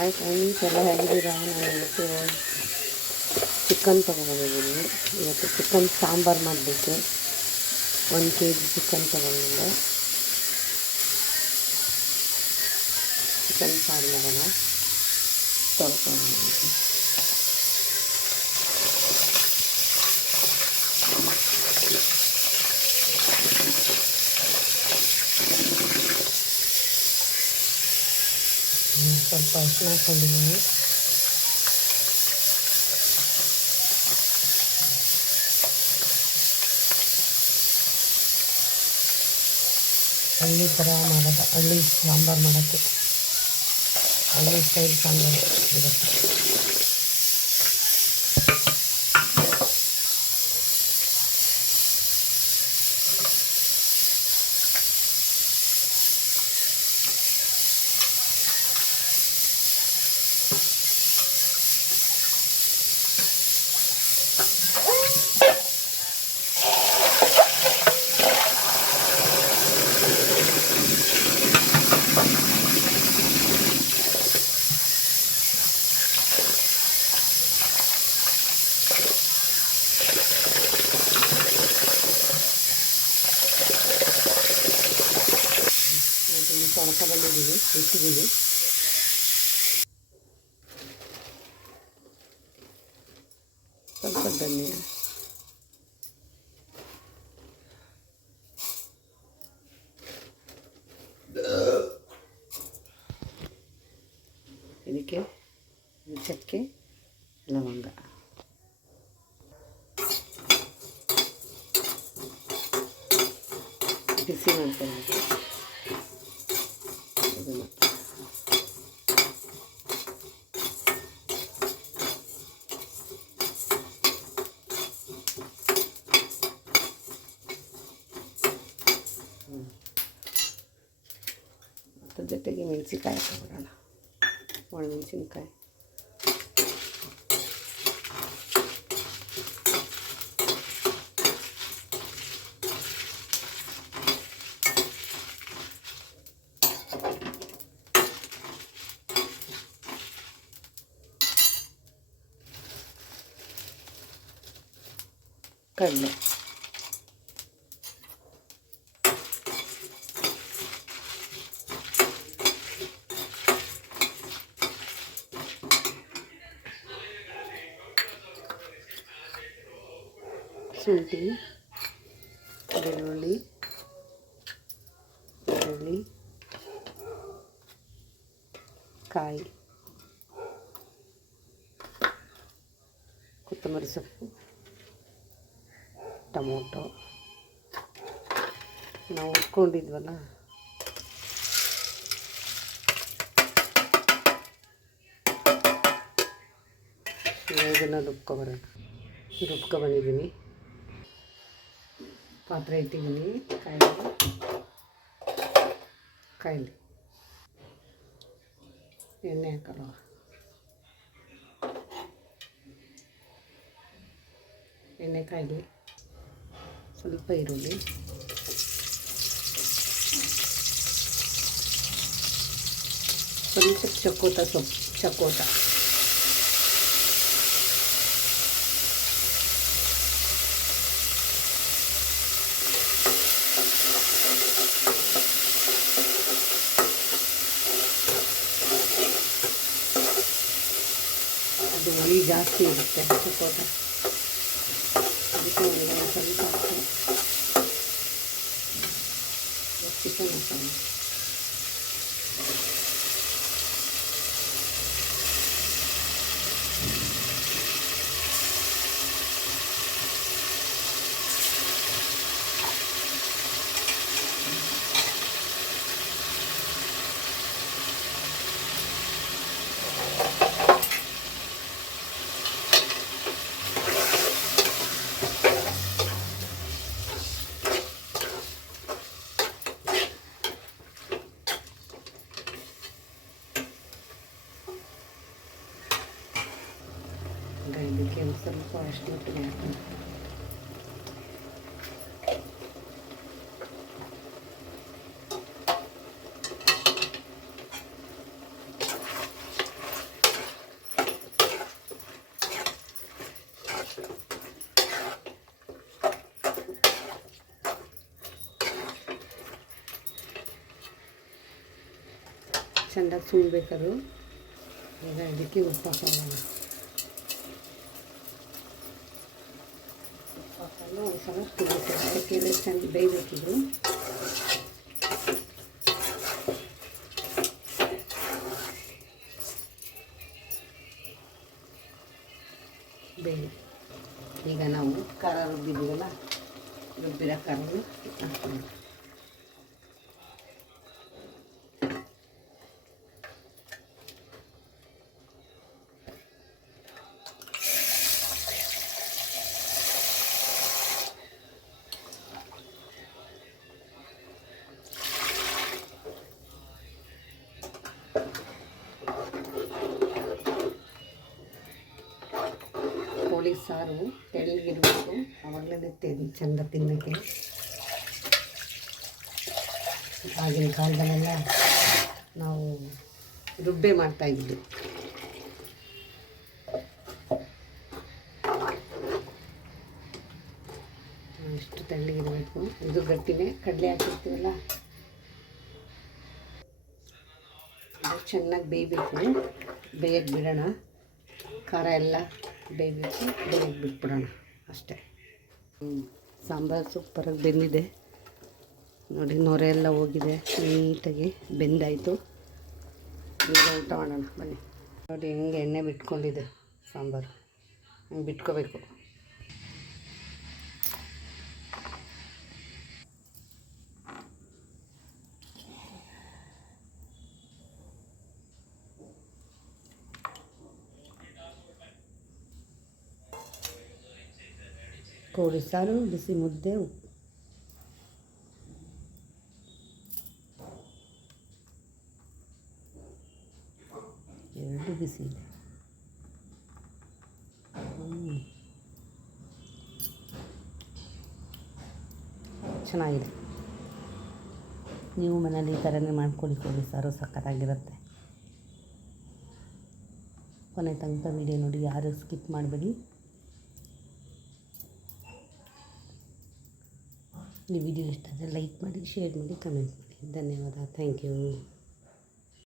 ಆಯ್ತು ಫ್ರೆಂಡ್ಸ್, ಎಲ್ಲ ಹೇಗಿದ್ದೀರಾ? ನಾನು ಇವತ್ತು ಚಿಕನ್ ತೊಗೊಂಡಿದ್ದೀನಿ. ಇವತ್ತು ಚಿಕನ್ ಸಾಂಬಾರು ಮಾಡಲಿಕ್ಕೆ 1 kg ಚಿಕನ್ ತೊಗೊಂಡಿದ್ದೆ. ಚಿಕನ್ ಸಾರು ಮಾಡೋಣ. ತೊಳ್ಕೊಂಡಿದ್ದೀನಿ. ಸ್ವಲ್ಪ ಅರಿಶಿನ ಹಾಕ್ಕೊಂಡಿದ್ದೀನಿ. ಹಳ್ಳಿ ಥರ ಮಾಡೋದು, ಹಳ್ಳಿ ಸಾಂಬಾರು ಮಾಡೋಕ್ಕೆ, ಹಳ್ಳಿ ಸ್ಟೈಲ್ ಸಾಂಬಾರು ಇರುತ್ತೆ. ಸ್ವಲ್ಪ ಬಂದಿದ್ದೀವಿ, ಇಟ್ಟಿದ್ದೀವಿ. ಸ್ವಲ್ಪ ಧನಿಯಾ, ಇದಕ್ಕೆ ಚಕ್ಕೆ, ಲವಂಗ, ಬಿಸಿ ಮಾಡ್ಕೊಳ್ಬೇಕು. ಇದನ್ನು ಅದ್ರ ಜೊತೆಗೆ ಮೆಣಸಿನ್ಕಾಯಿ ಹಾಕ್ಬಿಡೋಣ. ಒಣಮೆಣಸಿನ್ಕಾಯಿ, ಕಡಲೆ, ಶುಂಠಿ, ಬೆಳ್ಳುಳ್ಳಿ, ಕಾಯಿ, ಕೊತ್ತಂಬರಿ ಸೊಪ್ಪು, ಟೊಮೊಟೊ ನಾವು ಉಟ್ಕೊಂಡಿದ್ವಲ್ಲ ಇದನ್ನು ರುಬ್ಕೊಬಂದಿದ್ದೀನಿ. ಪಾತ್ರೆ ಇಟ್ಟಿದ್ದೀನಿ. ಕಾಯಿಲಿ ಎಣ್ಣೆ ಹಾಕಲ್ಲ. ಎಣ್ಣೆ ಕಾಯಿಲಿ, ಸ್ವಲ್ಪ ಈರುಳ್ಳಿ, ಸ್ವಲ್ಪ ಚಕೋತ, ಅದು ಹುಳಿ ಜಾಸ್ತಿ ಇರುತ್ತೆ ಚಕೋತ, ಅದಕ್ಕೆ ಸ್ವಲ್ಪ ಚಿಕನ್ ಹಾಕೋಣ. ಇದಕ್ಕೆ ಒಂದು ಸ್ವಲ್ಪ ಅರಿಶಿನ ಪುಡಿ ಹಾಕೋಣ. ಚೆಂದಾಗಿ ಸುಳ್ಬೇಕದು. ಈಗ ಇದಕ್ಕೆ ಉಪ್ಪು ಹಾಕೋಣ. ಉಪ್ಪು ಹಾಕೊಂಡು ಒಂದು ಸಲ ತಿರುಗಿಸಿ ಚೆಂದ ಬೇಯಬೇಕಿದ್ರು. ಬೇಳೆ ಈಗ ನಾವು ಖಾರ ರುಬ್ಬಿದ್ದೀವಲ್ಲ, ರುಬ್ಬಿರೋ ಖಾರವನ್ನು ಹಾಕ್ತೀವಿ. ಕೋಳಿ ಸಾರು ತೆಳ್ಳಗಿರಬೇಕು, ಆವಾಗಲೇ ಚೆಂದ ತಿನ್ನೋಕ್ಕೆ. ಆಗಿನ ಕಾಲದಲ್ಲೆಲ್ಲ ನಾವು ರುಬ್ಬೆ ಮಾಡ್ತಾಯಿದ್ವಿ. ಇಷ್ಟು ತೆಳ್ಳಗಿರಬೇಕು. ಇದು ಗಟ್ಟಿನೇ, ಕಡಲೆ ಹಾಕಿರ್ತೀವಲ್ಲ ಅದು ಚೆನ್ನಾಗಿ ಬೇಯಬೇಕು. ಬೇಯಕ್ಕೆ ಬಿಡೋಣ. ಖಾರ ಎಲ್ಲ ಬೇಯಬೇಕು, ಬೇಯಕ್ಕೆ ಬಿಟ್ಬಿಡೋಣ ಅಷ್ಟೇ. ಸಾಂಬಾರು ಸೂಪರಾಗಿ ಬೆಂದಿದೆ ನೋಡಿ, ನೊರೆ ಎಲ್ಲ ಹೋಗಿದೆ, ನೀಟಾಗಿ ಬೆಂದಾಯಿತು. ಈಗ ಊಟ ಮಾಡೋಣ ಬನ್ನಿ. ನೋಡಿ ಹೆಂಗೆ ಎಣ್ಣೆ ಬಿಟ್ಕೊಂಡಿದೆ ಸಾಂಬಾರು, ಹಂಗೆ ಬಿಟ್ಕೋಬೇಕು. ಕೋಳಿ ಸಾರು, ಬಿಸಿ ಮುದ್ದೆ, ಉಪ್ಪು. ಎರಡು ಬಿಸಿ ಇದೆ. ಚೆನ್ನಾಗಿದೆ. ನೀವು ಮನೇಲಿ ಈ ಥರನೇ ಮಾಡ್ಕೊಳ್ಳಿ. ಕೋಳಿ ಸಾರು ಸಕ್ಕತ್ತಾಗಿರುತ್ತೆ. ಕೊನೆ ತನಕ ವಿಡಿಯೋ ನೋಡಿ, ಯಾರು ಸ್ಕಿಪ್ ಮಾಡಬೇಡಿ. ಈ ವಿಡಿಯೋ ಇಷ್ಟ ಆದರೆ ಲೈಕ್ ಮಾಡಿ, ಶೇರ್ ಮಾಡಿ, ಕಮೆಂಟ್ ಮಾಡಿ. ಧನ್ಯವಾದ. Thank you.